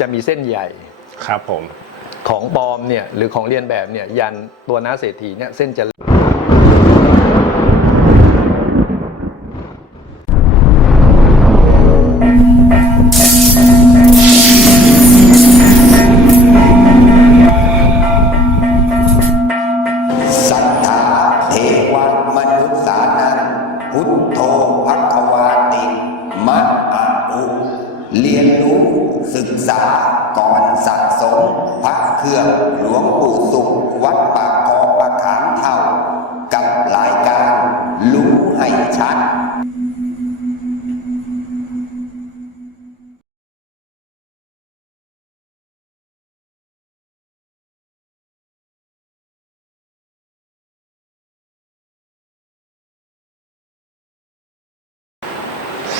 จะมีเส้นใหญ่ครับผมของปลอมเนี่ยหรือของเรียนแบบเนี่ยยันตัวน้าเศรษฐีเนี่ยเส้นจะ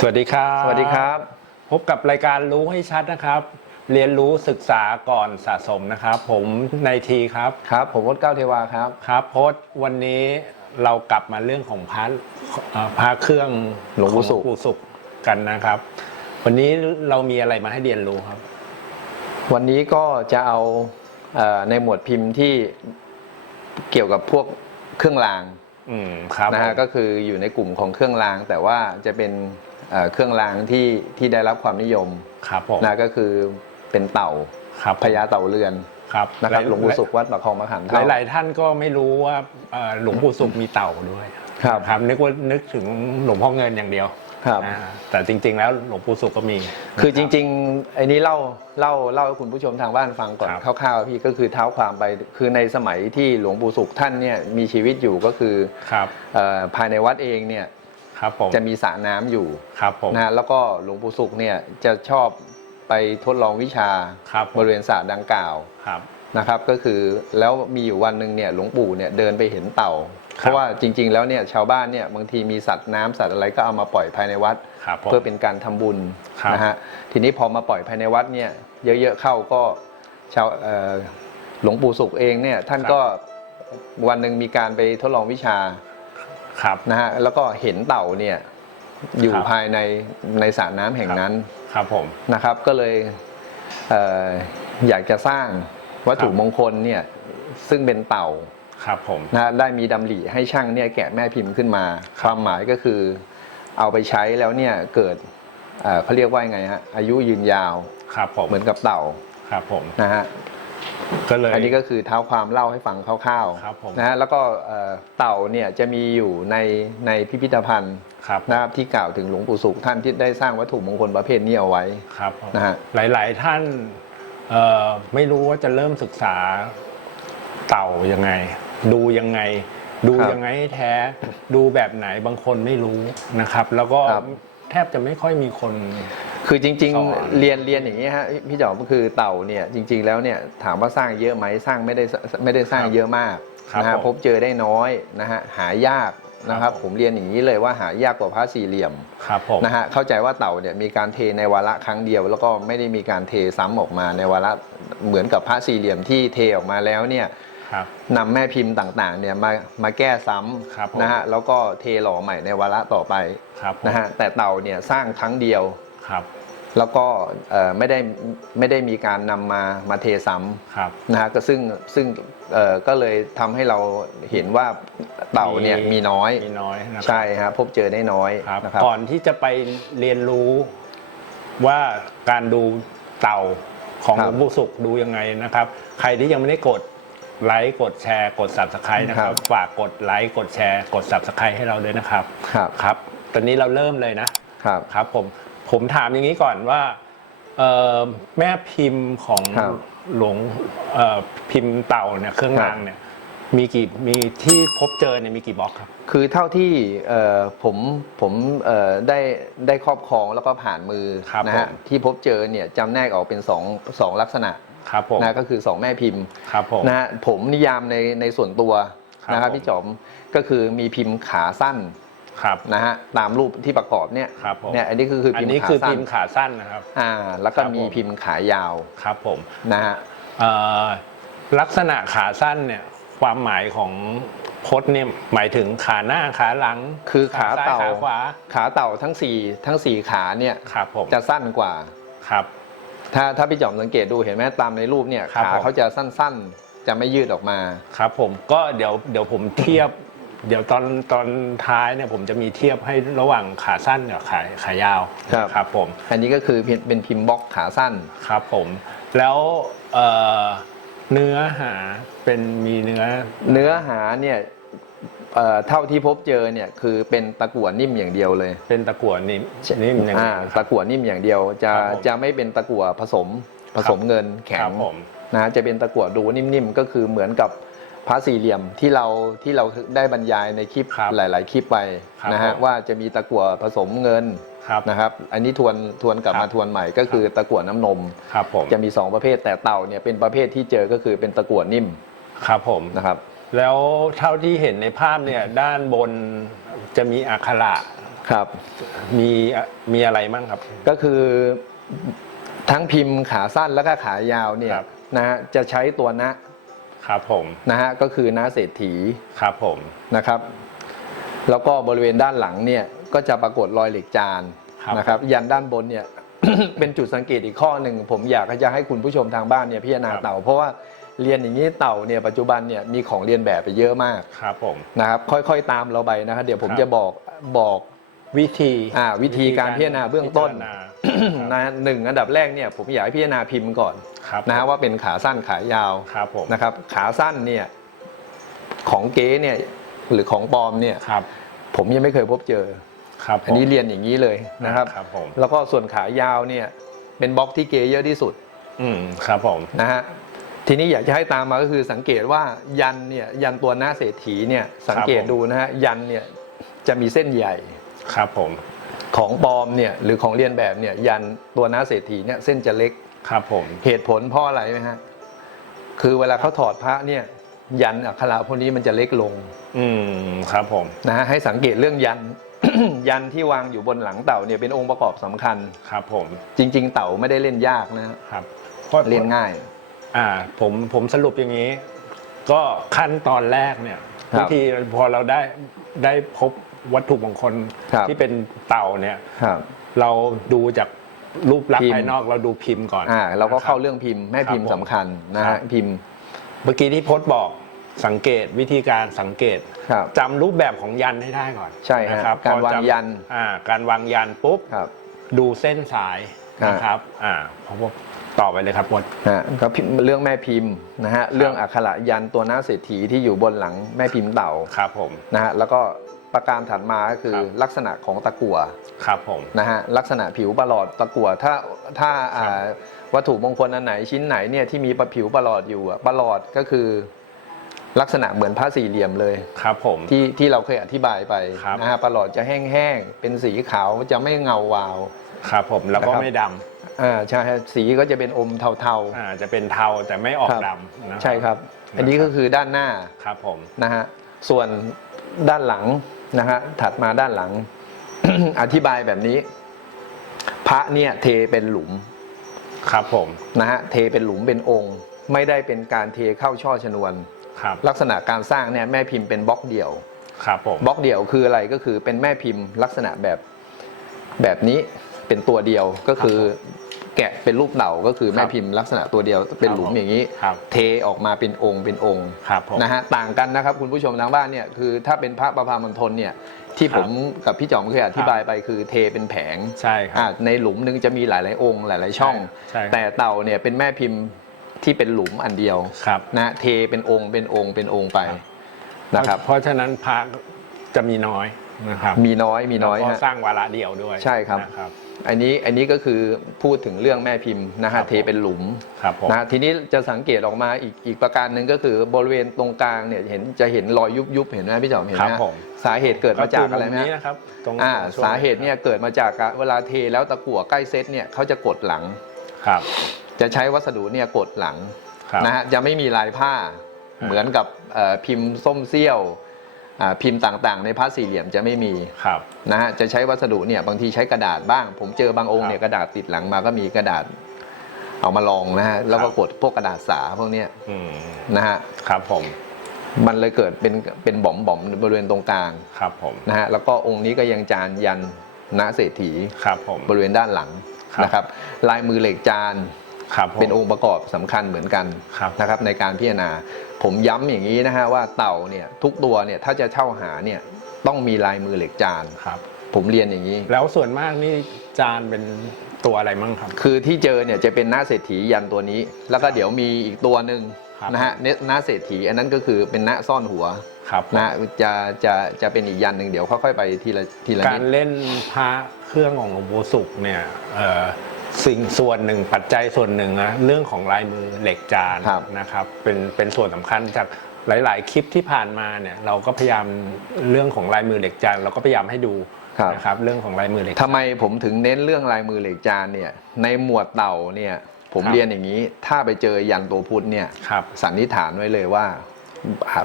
สวัสดีครับ สวัสดีครับ พบกับรายการรู้ให้ชัดนะครับ เรียนรู้ศึกษาก่อนสะสมนะครับ ผมในายทีครับครับ ผมวดเก้าเทวาครับครับโพสต์วันนี้เรากลับมาเรื่องของพระเอ่อพระเครื่องหลวงปู่สุขขอสุขกันนะครับ วันนี้เรามีอะไรมาให้เรียนรู้ครับ วันนี้ก็จะเอาเออในหมวดพิมพ์ที่เกี่ยวกับพวกเครื่องรางอืมครับนะฮะผมก็คืออยู่ในกลุ่มของเครื่องราง แต่ว่าจะเป็น เอ่อเครื่องรางที่ที่ได้รับความนิยมครับผมนะก็คือเป็นเต่าครับพญาเต่าเรือนครับนะครับายหลวงปู่สุขวัดปากคลองมะขามหเท่าลาย ๆ ท่านก็ไม่รู้ว่าเอ่อหลวงปู่สุขมีเต่าด้วยครับครับนึกว่านึกถึงหลวงพ่อเงินอย่างเดียวครับอ่าแต่จริง ๆ แล้วหลวงปู่สุขก็มี คือจริงๆไอ้นี้เล่าเล่าเล่าให้คุณผู้ชมทางบ้านฟังก่อนครับคร่าวๆพี่ก็คือเท้าความไปคือในสมัยที่หลวงปู่สุขท่านเนี่ยมีชีวิตอยู่ก็คือครับเอ่อภายในวัดเองเนี่ย ครับผมจะมีสระน้ำอยู่ครับผมนะแล้วก็หลวงปู่สุขเนี่ยจะชอบไปทดลองวิชาครับผมบริเวณสระดังกล่าวครับนะครับก็คือแล้วมีอยู่วันหนึ่งเนี่ยหลวงปู่เนี่ยเดินไปเห็นเต่าครับเพราะว่าจริง ๆ แล้วเนี่ยชาวบ้านเนี่ยบางทีมีสัตว์น้ำสัตว์อะไรก็เอามาปล่อยภายในวัดครับผมเพื่อเป็นการทำบุญครับนะฮะทีนี้พอมาปล่อยภายในวัดเนี่ยเยอะๆเข้าก็ชาวเอ่อหลวงปู่สุขเองเนี่ยท่านก็วันหนึ่งมีการไปทดลองวิชา ครับ นะฮะแล้วก็เห็นเต่าเนี่ยอยู่ครับ ภายในในสระน้ำแห่งนั้นครับผม นะครับ ก็เลยเอ่ออยากจะสร้างวัตถุครับ มงคลเนี่ยซึ่งเป็นเต่าครับผม นะฮะได้มีดำริให้ช่างเนี่ยแกะแม่พิมพ์ขึ้นมา ความหมายก็คือเอาไปใช้แล้วเนี่ยเกิดเอ่อเขาเรียกว่ายังไงฮะอายุยืนยาวครับผมเหมือนกับเต่าครับผม นะฮะ ก็เลย อันนี้ก็คือเท้าความเล่าให้ฟังคร่าวครับผมๆนะฮะแล้วก็เอ่อเต่าเนี่ยจะมีอยู่ในในพิพิธภัณฑ์ครับนะครับที่กล่าวถึงหลวงปู่สุขท่านที่ได้สร้างวัตถุมงคลประเภทนี้เอาไว้ ครับผมนะฮะ หลาย ๆ ท่านเอ่อไม่รู้ว่าจะเริ่มศึกษาเต่ายังไง ดูยังไง ดูครับยังไงให้แท้ ดูแบบไหนบางคนไม่รู้นะครับ แล้วก็ครับ แทบจะไม่ค่อยมีคน คือจริงสอนๆเรียนเรียนอย่างนี้ฮะพี่จอมก็คือเต่าเนี่ยจริง ๆ แล้วเนี่ยถามว่าสร้างเยอะไหมสร้างไม่ได้ไม่ได้สร้างครับเยอะมากครับนะฮะผมพบเจอได้น้อยนะฮะหายากนะครับครับผมผมเรียนอย่างนี้เลยว่าหายากกว่าพระสี่เหลี่ยมครับผมนะฮะเข้าใจว่าเต่าเนี่ยมีการเทในวาระครั้งเดียว แล้วก็ไม่ได้มีการเทซ้ำออกมาในวาระเหมือนกับพระสี่เหลี่ยมที่เทออกมาแล้วเนี่ยครับนำแม่พิมพ์ต่างๆเนี่ยมามาแก้ซ้ครับผมำนะฮะแล้วก็เทหล่อใหม่ในวาระต่อไปครับผมนะฮะแต่เต่าเนี่ยสร้างครั้งเดียวครับ แล้วก็เอ่อไม่ได้ไม่ได้มีการนำมามาเทซ้ครับำนะฮะก็ซึ่งซึ่งเอ่อก็เลยทำให้เราเห็นว่าเต่าเนี่ยมีมีน้อยมีน้อยนะครับใช่ฮะพบเจอได้น้อยครับนะครับก่อนที่จะไปเรียนรู้ว่าการดูเต่าของคหรัลบวงปู่สุขดูยังไงนะครับ ใครที่ยังไม่ได้กดไลค์กดแชร์ กด subscribe นะครัครับบฝากกดไลค์กดแชร์ กด subscribe ให้เราด้วยนะครับครับ ครับ ตอนนี้เราเริ่มเลยนะครับครับผม ผมถามอย่างนี้ก่อนว่าเอ่อแม่พิมพ์ของครับหลวงเอ่อพิมพ์เต่าเนี่ยเครื่องครับ รางเนี่ย มีกี่มีที่พบเจอเนี่ยมีกี่บล็อกครับคือเท่าที่เอ่อผมผมเอ่อได้ได้ครอบครองแล้วก็ผ่านมือครับนะฮะผมที่พบเจอเนี่ยจำแนกออกเป็นสองสองลักษณะครับผมนะก็คือสองแม่พิมพ์ครับผม นะฮะผมนิยามในในส่วนตัวครับนะครับผม พี่จอมก็คือมีพิมพ์ขาสั้น ครับนะฮะตามรูปที่ประกอบเนี่ยครับผมเนี่ยอันนี้คือคืออัพินมนี้พ์ขาคือสั้พินมพ์ขาสั้นนะครับ อ่าแล้วก็ครับมีผม พิมพ์ขายาวครับผมนะฮะ เอ่อลักษณะขาสั้นเนี่ยความหมายของพจน์เนี่ยหมายถึงขาหน้าขาหลังคือขาซ้ยเต่า ขาขวาขาเต่าทั้งสี่ทั้งสี่ขาเนี่ยครับผมจะสั้นกว่า ครับ ถ้าถ้าพี่จอมสังเกตดูเห็นไหมตามในรูปเนี่ยครับขาผม เขาจะสั้นๆ จะไม่ยืดออกมา ครับผมก็เดี๋ยวเดี๋ยวผมเทียบ เดี๋ยวตอนตอนท้ายเนี่ยผมจะมีเทียบให้ระหว่างขาสั้นกับขาขายาวครับ ครับผมอันนี้ก็คือเป็นเป็นพิมพ์บล็อกขาสั้น ครับผม แล้วเอ่อเนื้อหาเป็นมีเนื้อ เนื้อหาเนี่ยเอ่อเท่าที่พบเจอเนี่ยคือเป็นตะกั่วนิ่มอย่างเดียวเลยเป็นตะกั่วนิ่มนิ่มอย่างอ่าเดียวตะกั่วนิ่มอย่างเดียว จะครับผมจะไม่เป็นตะกั่วผสมผสมเงินแข็ครังบผม นะฮะจะเป็นตะกั่วดูนิ่มๆก็คือเหมือนกับ พระสี่เหลี่ยมที่เราที่เราได้บรรยายในคลิปครับหลาย ๆ คลิปไปครับนะฮะผมว่าจะมีตะกั่วผสมเงินครับนะครับ อันนี้ทวนทวนกลับครับ มาทวนใหม่ก็คือตะกั่วน้ำนม ครับผมจะมี 2 ประเภทแต่เต่าเนี่ยเป็นประเภทที่เจอก็คือเป็นตะกั่วนิ่มครับผม นะครับ แล้วเท่าที่เห็นในภาพเนี่ยด้านบนจะมีอักขระครับ มีมีอะไรบ้างครับ ก็คือทั้งพิมพ์ขาสั้นแล้วก็ขายาวเนี่ยครับ นะฮะจะใช้ตัวนะ ครับผมนะฮะก็คือนะเศรษฐีครับผมนะครับ แล้วก็บริเวณด้านหลังเนี่ยก็จะปรากฏรอยเหล็กจานครับนะครับ ยันด้านบนเนี่ยเป็นจุดสังเกตอีกข้อหนึ่งผมอยากจะให้คุณผู้ชมทางบ้านเนี่ยพิจารณาเต่า เพราะว่าเรียนอย่างนี้เต่าเนี่ยปัจจุบันเนี่ยมีของเรียนแบบไปเยอะมากครับผมนะครับค่อยๆตามเราไปนะครับเดี๋ยวผมครับจะบอกบอกวิธีอ่าวิธีการพิจารณาเบื้องต้นพิจารณา นะหนึ่งอันดับแรกเนี่ยผมอยากให้พิจารณาพิมพ์ก่อนครับนะฮะว่าเป็นขาสั้นขายาวครับผมนะครับ ขาสั้นเนี่ยของเก๊เนี่ยหรือของปลอมเนี่ยครับผมยังไม่เคยพบเจอครับผมอันนี้เรียนอย่างนี้เลยนะครับครับผมแล้วก็ส่วนขายาวเนี่ยเป็นบล็อกที่เก๊เยอะที่สุด อืมครับผมนะฮะทีนี้อยากจะให้ตามมาก็คือสังเกตว่ายันเนี่ยยันตัวหน้าเศรษฐีเนี่ยสังเกตดูนะฮะยันเนี่ยจะมีเส้นใหญ่ครับผม ของปลอมเนี่ยหรือของเรียนแบบเนี่ยยันตัวหน้าเศรษฐีเนี่ยเส้นจะเล็กครับผมเหตุผลเพราะอะไรไหมฮะคือเวลาเขาถอดพระเนี่ยยันอักขระพวกนี้มันจะเล็กลง อืมครับผมนะฮะให้สังเกตเรื่องยันยันที่วางอยู่บนหลังเต่าเนี่ยเป็นองค์ประกอบสำคัญครับ ผมจริง ๆ เต่าไม่ได้เล่นยากนะฮะครับเล่นง่าย อ่า ผมผมสรุปอย่างนี้ ก็ขั้นตอนแรกเนี่ยครับวิธีพอเราได้ได้พบ วัตถุมงคลครับที่เป็นเต่าเนี่ย ครับ เราดูจากรูปลักษพิณ์มพ์ภายนอกเราดูพิมพ์ก่อนอ่าเราก็เข้านะคบเรื่องพิมพ์แม่พิมพ์ครับผมสำคัญนะครัฮะบพิมพ์ เมื่อกี้ที่พจน์บอกสังเกตวิธีการสังเกตครับจำรูปแบบของยันให้ได้ก่อนใช่ฮะนะครับการพอวางจำยัน อ่าการวางยันปุ๊บ ครับ ดูเส้นสายครับ นะครับ อ่าผมบอกต่อไปเลยครับพจน์ฮะก็พิมพ์เรื่องแม่พิมพ์นะฮะเรื่องอักขระยันตัวหน้าเศรษฐีที่อยู่บนหลังแม่พิมพ์เต่าครับผม นะฮะแล้วก็ ประการถัดมาก็คือครับลักษณะของตะกั่วครับผมนะฮะลักษณะผิวประหลอดตะกั่วถ้าถ้าอ่าครับวัตถุมงคลอันไหนชิ้นไหนเนี่ยที่มีผิวประหลอดอยู่อะประหลอดก็คือลักษณะเหมือนผ้าสี่เหลี่ยมเลยครับผมที่ที่เราเคยอธิบายไปครับนะฮะประหลอดจะแห้งๆเป็นสีขาวจะไม่เงาวาวครับผมแล้วก็นะครับไม่ดอ่าใช่ฮะสีก็จะเป็นอมเทาำอ่าจะเป็นเทาแต่ไม่ออกครับดำนะๆใช่ครับ อันนี้ก็คือด้านหน้าครับผมนะฮะส่วนด้านหลัง นะฮะถัดมาด้านหลัง อธิบายแบบนี้ พระเนี่ยเทเป็นหลุมครับผมนะฮะเทเป็นหลุมเป็นองค์ ไม่ได้เป็นการเทเข้าช่อชนวน ครับ ลักษณะการสร้างเนี่ยแม่พิมพ์เป็นบล็อกเดี่ยวครับผมบล็อกเดี่ยวคืออะไรก็คือเป็นแม่พิมพ์ลักษณะแบบแบบนี้เป็นตัวเดียวก็คือ แกะเป็นรูปเต่าก็คือแม่พิมพ์ลักษณะตัวเดียวเป็นหลุมอย่างนี้ครับเทออกมาเป็นองค์เป็นองค์ครับผมนะฮะต่างกันนะครับคุณผู้ชมทางบ้านเนี่ยคือถ้าเป็นพระประพามณฑลเนี่ยที่ครับผมกับพี่จอมเคยอธิบายไปคือเทเป็นแผงใช่ครัอ่าบในหลุมหนึงจะมีหลาย ๆ องค์หลาย ๆ ช่องใช่ครับแต่เต่าเนี่ยเป็นแม่พิมพ์ที่เป็นหลุมอันเดียวครับนะเทเป็นองค์เป็นองค์เป็นองค์ไปนะครับเพราะฉะนั้นพระจะมีน้อยนะครับมีน้อยมีน้อยแล้วก็ฮะสร้างวาระเดียวด้วยใช่ครับนะครับ อันนี้อันนี้ก็คือพูดถึงเรื่องแม่พิมพ์นะครัฮะบผม เทเป็นหลุมครับผม นะทีนี้จะสังเกตออกมาอีกอีกประการหนึ่งก็คือบริเวณตรงกลางเนี่ยเห็นจะเห็นรอยยุบยุบๆเห็นไหมพี่จอมเห็นไหคมรับฮะผม สาเหตุเกิดมาจากอะไรไหมมุฮะนี้นะครับตรงอ่าช่วงสาเหตุเนี่ยเกิดมาจากการเวลาเทแล้วตะกั่วใกล้เซตเนี่ยเขาจะกดหลัง ครับจะใช้วัสดุเนี่ยกดหลังครับ นะฮะจะไม่มีลายผ้า อ่า เหมือนกับเอ่อพิมพ์ส้มเซี่ยวอ่า พิมพ์ต่างๆ ในผ้าสี่เหลี่ยมจะไม่มีครับนะฮะจะใช้วัสดุเนี่ยบางทีใช้กระดาษบ้าง ผมเจอบางองค์ครับเนี่ยกระดาษติดหลังมาก็มีกระดาษเอามาลองนะฮะแล้วก็กดพวกกระดาษสาพวกเนี้ยอืมนะฮะครับผมมันเลยเกิดเป็นเป็นบอมบอมๆบริเวณตรงกลางครับผมนะฮะแล้วก็องค์นี้ก็ยังจานยันณเศรษฐีครับผมบริเวณด้านหลังครับนะครับ ลายมือเหล็กจาน ครับผมเป็นองค์ประกอบสำคัญเหมือนกันครับนะครับในการพิจารณา ผมย้ำอย่างนี้นะฮะว่าเต่าเนี่ยทุกตัวเนี่ยถ้าจะเช่าหาเนี่ยต้องมีลายมือเหล็กจาน ครับ ผมเรียนอย่างนี้ แล้วส่วนมากนี่จานเป็นตัวอะไรมั่งครับ คือที่เจอเนี่ยจะเป็นหน้าเศรษฐียันตัวนี้ แล้วก็เดี๋ยวมีอีกตัวหนึ่งครับนะฮะเนหน้าเศรษฐีอันนั้นก็คือเป็นหน้าซ่อนหัวครับผมนะจะจะจะเป็นอีกยันหนึ่งเดี๋ยวค่อยๆไปทีละทีละกานิรด เล่นพระเครื่องของหลวงปู่ศุกร์เนี่ยเอ่อ สิ่งส่วนหนึ่งปัจจัยส่วนหนึ่งนะเรื่องของลายมือเหล็กจานครับ นะครับเป็นเป็นส่วนสำคัญจากหลาย ๆ คลิปที่ผ่านมาเนี่ยเราก็พยายามเรื่องของลายมือเหล็กจานเราก็พยายามให้ดูครับ นะครับเรื่องของลายมือเหล็กทำไมผมถึงเน้นเรื่องลายมือเหล็กจานเนี่ยในหมวดเต่าเนี่ยผมครับ เรียนอย่างนี้ ถ้าไปเจอยันตัวพุทธเนี่ยครับสันนิษฐานไว้เลยว่า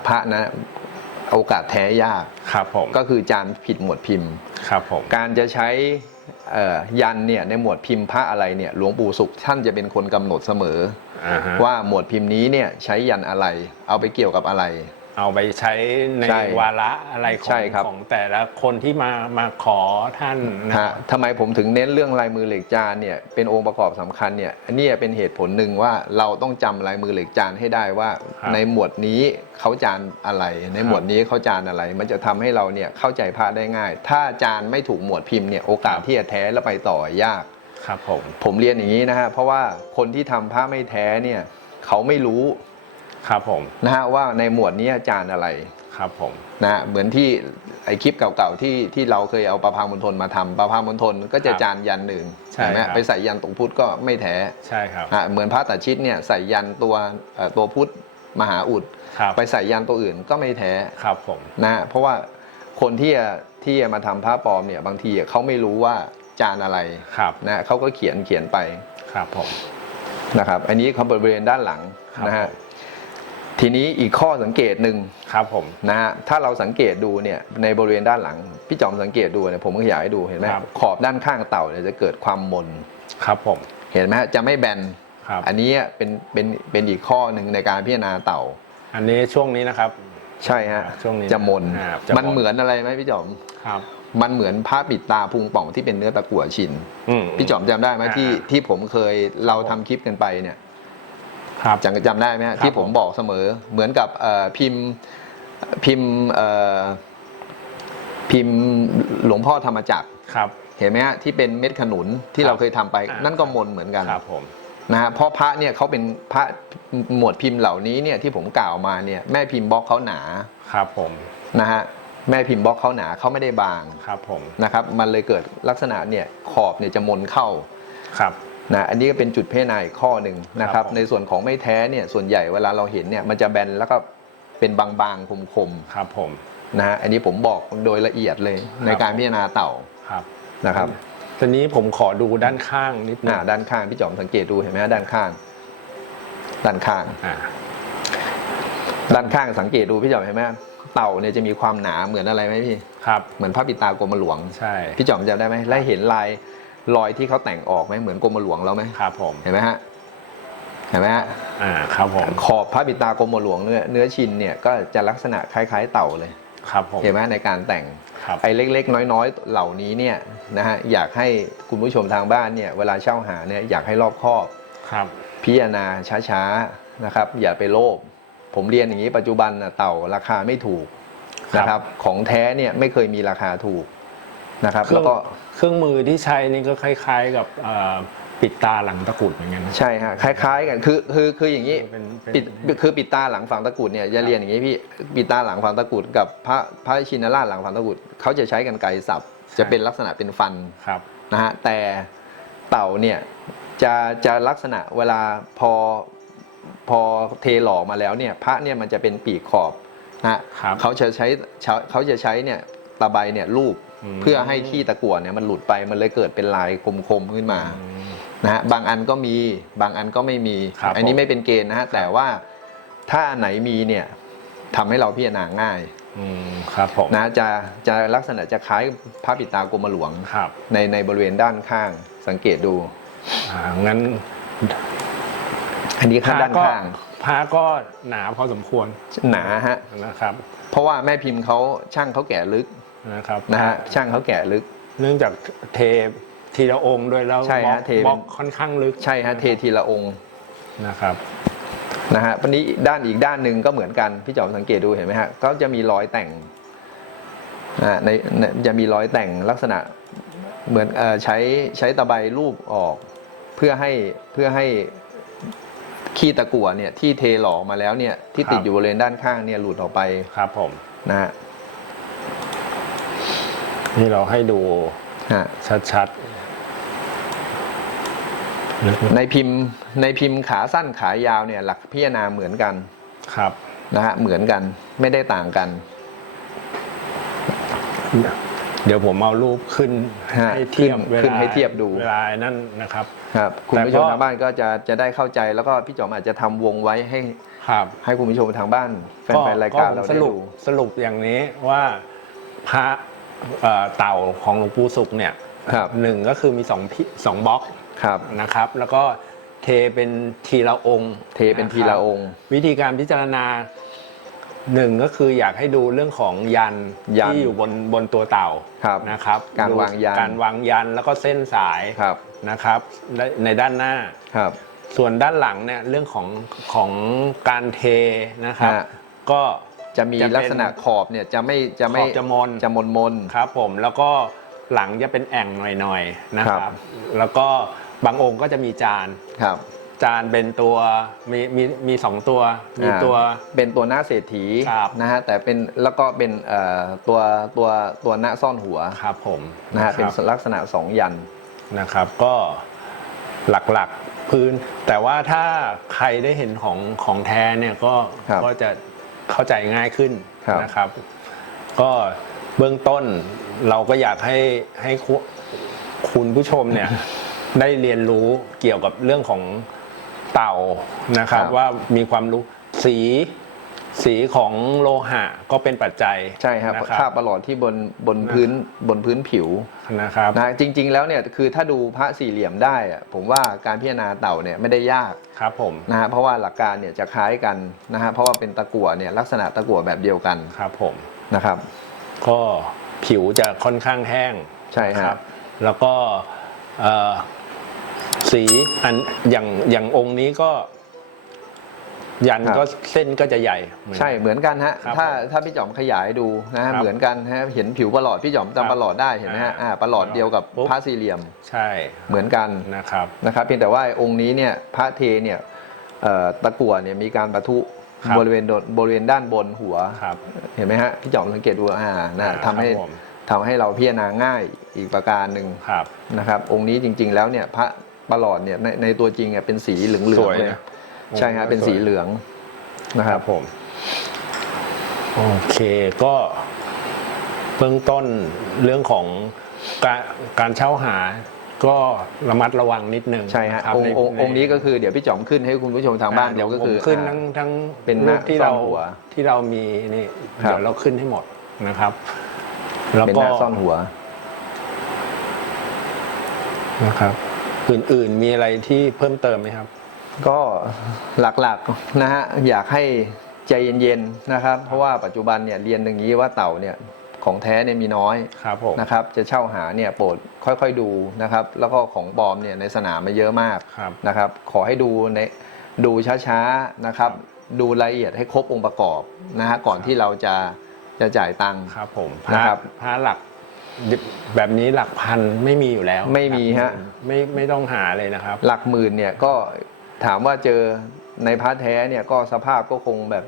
พระนะโอกาสแท้ยาก ครับผมก็คือจานผิดหมวดพิมพ์ ครับผม การจะใช้เอ่อ ยันเนี่ยในหมวดพิมพ์พระอะไรเนี่ยหลวงปู่สุขท่านจะเป็นคนกำหนดเสมออ่าฮะว่าหมวดพิมพ์นี้เนี่ยใช้ยันอะไร เอาไปเกี่ยวกับอะไร เอาไปใช้ในใช่วาระอะไรขอใช่งครับ ของแต่ละคนที่มามาขอท่านนะคฮะรับทำไมผมถึงเน้นเรื่องลายมือเหล็กจานเนี่ยเป็นองค์ประกอบสำคัญเนี่ยอันเนี้ยเป็นเหตุผลหนึ่งว่าเราต้องจำลายมือเหล็กจานให้ได้ว่าครับในหมวดนี้เขาจานอะไร ในหมวดนี้เขาจานอะไร มันจะทำให้เราเนี่ยเข้าใจพระได้ง่าย ถ้าจานไม่ถูกหมวดพิมพ์เนี่ยโอกาสที่จะแท้แล้วไปต่อยาก ครับผม ผมเรียนอย่างนี้นะฮะเพราะว่าคนที่ทำพระไม่แท้เนี่ยเขาไม่รู้ ครับผมนะฮะว่าในหมวดนี้จานอะไรครับผมนะฮะเหมือนที่ไอคลิปเก่าๆที่ที่เราเคยเอาประพามณฑลมาทำประพามณฑลก็จะครับจานยันหนึ่งใช่ไหมครับไปใส่ยันตรงพุทธก็ไม่แท้ใช่ครับฮะเหมือนพระตัดชิดเนี่ยใส่ยันตัวเอ่อตัวพุทธมหาอุดครับไปใส่ยันตัวอื่นก็ไม่แท้ครับผมนะฮะเพราะว่าคนที่จะที่จะมาทำพระปลอมเนี่ยบางทีเขาไม่รู้ว่าจานอะไรครับนะเขาก็เขียนเขียนไปครับผมนะครับ อันนี้เขาบริเวณด้านหลังครับนะฮะผม ทีนี้อีกข้อสังเกตหนึ่งครับผมนะฮะถ้าเราสังเกตดูเนี่ยในบริเวณด้านหลัง พี่จอมสังเกตดูเนี่ยผมขยายให้ดูเห็นไหมครับขอบด้านข้างเต่าเนี่ยจะเกิดความมนครับผมเห็นไหมฮะจะไม่แบนครับอันนี้เป็นเป็นเป็นอีกข้อหนึ่งในการพิจารณาเต่า อันนี้ช่วงนี้นะครับ ใช่ฮะช่วงนี้จะมนอ่าจะมนมันเหมือนอะไรไหมพี่จอมครับ มันเหมือนผ้าปิดตาพุงป่องที่เป็นเนื้อตะกั่วชินอืมพี่จอมจำได้ไหมอ่าที่ที่ผมเคยเราทำคลิปกันไปเนี่ย ครับจำจำได้ไหมฮะครับที่ผมบอกเสมอเหมือนกับเอ่อพิมพ์พิมพ์เอ่อพิมพ์หลวงพ่อธรรมจักรครับ เห็นไหมฮะที่เป็นเม็ดขนุนที่ครับเราเคยทำไปอ่านั่นั่นก็มนเหมือนกันครับผมนะฮะเพราะพระเนี่ยเขาเป็นพระหมวดพิมพ์เหล่านี้เนี่ยที่ผมกล่าวมาเนี่ยแม่พิมพ์บล็อกเขาหนาครับผมนะฮะแม่พิมพ์บล็อกเขาหนาเขาไม่ได้บางครับผมนะครับมันเลยเกิดลักษณะเนี่ยขอบเนี่ยจะมนเข้าครับ นะอันนี้ก็เป็นจุดเพศนาอีกข้อหนึ่งนะครับครับผมในส่วนของไม่แท้เนี่ยส่วนใหญ่เวลาเราเห็นเนี่ยมันจะแบนแล้วก็เป็นบางๆคมครับผมๆนะฮะอันนี้ผมบอกโดยละเอียดเลยครับในการพิจารณาเต่าครับนะครับทีนี้ผมขอดูด้านข้างนิดหนึอ่างด้านข้างพี่จอมสังเกตดูเห็นไหมฮะด้านข้าง ด้านข้างอ่าด้านข้างสังเกตดูพี่จอมเห็นไหมเต่าเนี่ยจะมีความหนาเหมือนอะไรไหมพี่ครับ เหมือนพระปิดตากรมหลวงใช่พี่จอมจำได้ไหมและเห็นลาย รอยที่เขาแต่งออกไหมเหมือนกรมหลวงเราไหมครับผมเห็นไหมฮะเห็นไหมฮะอ่าครับผมขอบพระปิดตากรมหลวงเนื้อเนื้อชินเนี่ยก็จะลักษณะคล้ายๆ เต่าเลยครับผมเห็นไหมในการแต่งครับไอ้เล็ก ๆ น้อย ๆ เหล่านี้เนี่ยนะฮะอยากให้คุณผู้ชมทางบ้านเนี่ยเวลาเช่าหาเนี่ยอยากให้รอบคอบครับ พิจารณาช้าๆนะครับ อย่าไปโลภผมเรียนอย่างนี้ปัจจุบันน่ะเต่าราคาไม่ถูกครับนะครับ ของแท้เนี่ยไม่เคยมีราคาถูก นะครับเครื่แล้องวก็เครื่องมือที่ใช้นี่ก็คล้าย ๆ กับเอ่อปิดตาหลังตะกรุดเหมือนกันนะใช่ฮะคล้าย ๆ กันคือคือคืออย่างนี้เป็นเป็นปิดคือปิดตาหลังฝังตะกรุดเนี่ยจะเรียนอย่างนี้พี่ปิดตาหลังฝังตะกรุดกับพระพระชินราชหลังฝังตะกรุดเขาจะใช้กันไกรสับจะเป็นลักษณะเป็นฟันครับนะฮะแต่เต่าเนี่ยจะจะลักษณะเวลาพอพอเทหล่อมาแล้วเนี่ยพระเนี่ยมันจะเป็นปีกขอบนะฮะครับเขาจะใช้เขาจะใช้เนี่ยตะไบเนี่ยรูปอืม เพื่อให้ขี้ตะกั่วเนี่ยมันหลุดไปมันเลยเกิดเป็นลายคมๆขึ้นมาอืมนะฮะบางอันก็มีบางอันก็ไม่มีครับอันนี้ผมไม่เป็นเกณฑ์นะฮะแต่ว่าถ้าอันไหนมีเนี่ยทำให้เราพิจารณาง่ายอืมครับผมนะจะจะลักษณะจะคล้ายพระปิดตากรมหลวงครับในในบริเวณด้านข้างสังเกตดูอ่างั้น อันนี้ข้างด้านก็ข้างผ้าก็หนาพอสมควรหนาฮะนะครับ เพราะว่าแม่พิมพ์เขาช่างเขาแกะลึก นะครับนะฮะช่างเขาแกะลึก เนื่องจากเททีละองค์ด้วยแล้วใช่บล็อฮะกเทเป็นบล็อกค่อนข้างลึก ใช่ฮะเททีละองค์นะครับนะฮะวันนี้ด้านอีกด้านหนึ่งก็เหมือนกันพี่จอมสังเกตดูเห็นไหมฮะก็จะมีรอยแต่งอ่าในในจะมีรอยแต่งลักษณะเหมือนเอ่อใช้ใช้ตะไบรูปออกเพื่อให้เพื่อให้ขี้ตะกั่วเนี่ยที่เทหล่อมาแล้วเนี่ยที่ติดครับอยู่บริเวณด้านข้างเนี่ยหลุดออกไปครับผมนะฮะ นี่เราให้ดูฮะชัดๆลึกในพิมพ์ในพิมพ์ขาสั้นขายาวเนี่ย หลักพิจารณาเหมือนกันครับนะฮะเหมือนกันไม่ได้ต่างกัน เดี๋ยวผมเอารูปขึ้นฮะให้เทียบขึ้นขึ้นให้เทียบดูเวลาไอ้นั่นนะครับ ครับ คุณแต่ผู้ชมก็ทางบ้านก็จะจะได้เข้าใจแล้วก็พี่จอมอาจจะทำวงไว้ให้ครับให้คุณผู้ชมทางบ้านแฟนๆรายการเราสได้รุปดูสรุปอย่างนี้ว่าพระ เอ่อเต่าของหลวงปู่สุขเนี่ยครับหนึ่งก็คือมีสองพิสองบล็อกครับนะครับ แล้วก็เทเป็นทีละองค์ เทเป็นทีละองค์ วิธีการพิจารณาหนึ่งก็คืออยากให้ดูเรื่องของยันยันที่อยู่บนบนตัวเต่าครับนะครับ การดูวางยันการวางยันแล้วก็เส้นสายครับนะครับและในด้านหน้าครับ ส่วนด้านหลังเนี่ยเรื่องของของการเทนะครับฮะก็ จะมีจะเป็นลักษณะขอบเนี่ยจะไม่จะไม่ขอบจะมน จะมนมน ครับผมแล้วก็หลังจะเป็นแอ่งหน่อยๆนะคครัรับ บ แล้วก็บางองค์ก็จะมีจาน ครับจานเป็นตัวมีมีมีสองตัวมีอ่าตัวเป็นตัวหน้าเศรษฐีครับ นะฮะแต่เป็นแล้วก็เป็นเอ่อตัวตัวตัวหน้าซ่อนหัวครับผมนะฮะเป็นครับลักษณะสองยัน นะครับก็หลักๆพื้น แต่ว่าถ้าใครได้เห็นของของแท้เนี่ยก็ครับ ก็จะ เข้าใจง่ายขึ้นครับนะครับ ก็เบื้องต้นเราก็อยากให้ให้คุคุณผู้ชมเนี่ยได้เรียนรู้เกี่ยวกับเรื่องของเต่านะครับครับว่ามีความรู้สี สีของโลหะก็เป็นปัจจัยใช่ครับนะคราบประหลอดที่บนบนพื้นบนพื้นผิวนะครับนะจริง ๆ แล้วเนี่ยคือถ้าดูพระสี่เหลี่ยมได้อะผมว่าการพิจารณาเต่าเนี่ยไม่ได้ยากครับผมนะฮะเพราะว่าหลักการเนี่ยจะคล้ายกันนะฮะเพราะว่าเป็นตะกั่วเนี่ยลักษณะตะกั่วแบบเดียวกันครับผมนะครับ ก็ผิวจะค่อนข้างแห้งใช่ฮะนะครับ แล้วก็เอ่อสีอันอย่างอย่างองค์นี้ก็ ยันครับก็เส้นก็จะใหญ่เหมือนใช่เหมือนกันฮะครับถ้าผมถ้าพี่จอมขยายดูนะฮะครับเหมือนกันฮะเห็นผิวประหลอดพี่จอมครับจำประหลอดได้เห็นไหมฮะอ่าอ่าประหลอดเดียวกับปุ๊บพระสี่เหลี่ยมใช่เหมือนกันนะครับนะครับเพียงแต่ว่าองค์นี้เนี่ยพระเทเนี่ยเอ่อตะกั่วเนี่ยมีการปะทุครับบริเวณโดนบริเวณด้านบนหัวครับเห็นไหมฮะพี่จอมสังเกตดูอ่านะอ่าทำให้ครับผมทำให้เราพิจารณาง่ายอีกประการหนึ่งครับนะครับ องค์นี้จริงๆแล้วเนี่ยพระประหลอดเนี่ยในในตัวจริงเนี่ยเป็นสีเหลืองสๆวยเลยนะ ใช่ฮะเป็นสีเหลืองนะคครัรับบผม โอเคก็เบื้องต้นเรื่องของการการเช่าหาก็ระมัดระวังนิดนึงใช่ฮะครับองค์ในองค์ในองค์นี้ก็คือเดี๋ยวพี่จอมขึ้นให้คุณผู้ชมทางบ้านเดี๋ยวดูก็ผคืมอขึ้นอ่าทั้งทั้งเป็นรูปที่เราหน้าซ่อนหัวที่เรามีนี่ครับเดี๋ยวเราขึ้นให้หมดนะครับ แล้วเป็นก็หน้าซ่อนหัวนะครับ อื่นๆมีอะไรที่เพิ่มเติมไหมครับ ก็หลักๆนะฮะอยากให้ใจเย็นๆนะครับ เพราะว่าปัจจุบันเนี่ยเรียนอย่างนี้ว่าเต่าเนี่ยของแท้เนี่ยมีน้อยครับผมนะครับจะเช่าหาเนี่ยโปรดค่อยๆดูนะครับแล้วก็ของปลอมเนี่ยในสนามมาเยอะมากครับนะครับ ขอให้ดูในดูช้าๆนะครับ ดูรายละเอียดให้ครบองค์ประกอบนะฮะก่อนที่เราจะจะจ่ายตังค์ครับผมพนะระครับพระหลักแบบนี้หลักพันไม่มีอยู่แล้ว ไม่มีฮะไม่ไม่ต้องหาเลยนะครับ หลักหมื่นเนี่ยก็ ถามว่าเจอในพระแท้เนี่ยก็สภาพก็คงแบบ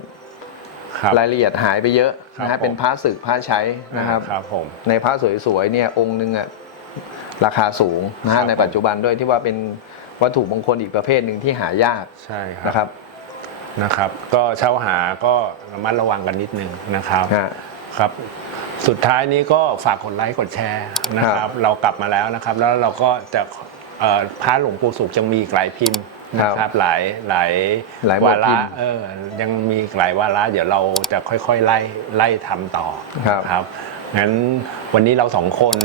ครับรายละเอียดหายไปเยอะนะครัฮะบผมเป็นพระศึกพระใช้นะครับครับผมในพระสวยๆเนี่ยองค์หนึ่งอะราคาสูงนะครัฮะบในปัจจุบันด้วยที่ว่าเป็นวัตถุมงคลอีกประเภทหนึ่งที่หายากใช่ครับนะครับนะครับ ก็เช่าหาก็ระมัดระวังกันนิดนึงนะครับฮะครับ สุดท้ายนี้ก็ฝากกดไลค์กดแชร์นะคครัรับบเรากลับมาแล้วนะครับ แล้วเราก็จะเอ่อพระหลวงปู่สุขยังมีอีกหลายพิมพ์ นะครับหลายหลายหลายบทวาพิระมพ์เออยังมีอีกหลายวาระเดี๋ยวเราจะค่อยๆไล่ไล่ทำต่อครับครับงั้นวันนี้เราสองคน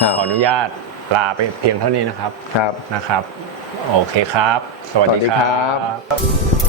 ครับขออนุญาตลาไปเพียงเท่านี้นะครับครับนะครับ โอเคครับ สวัสสวัดีสดีคครัรับบ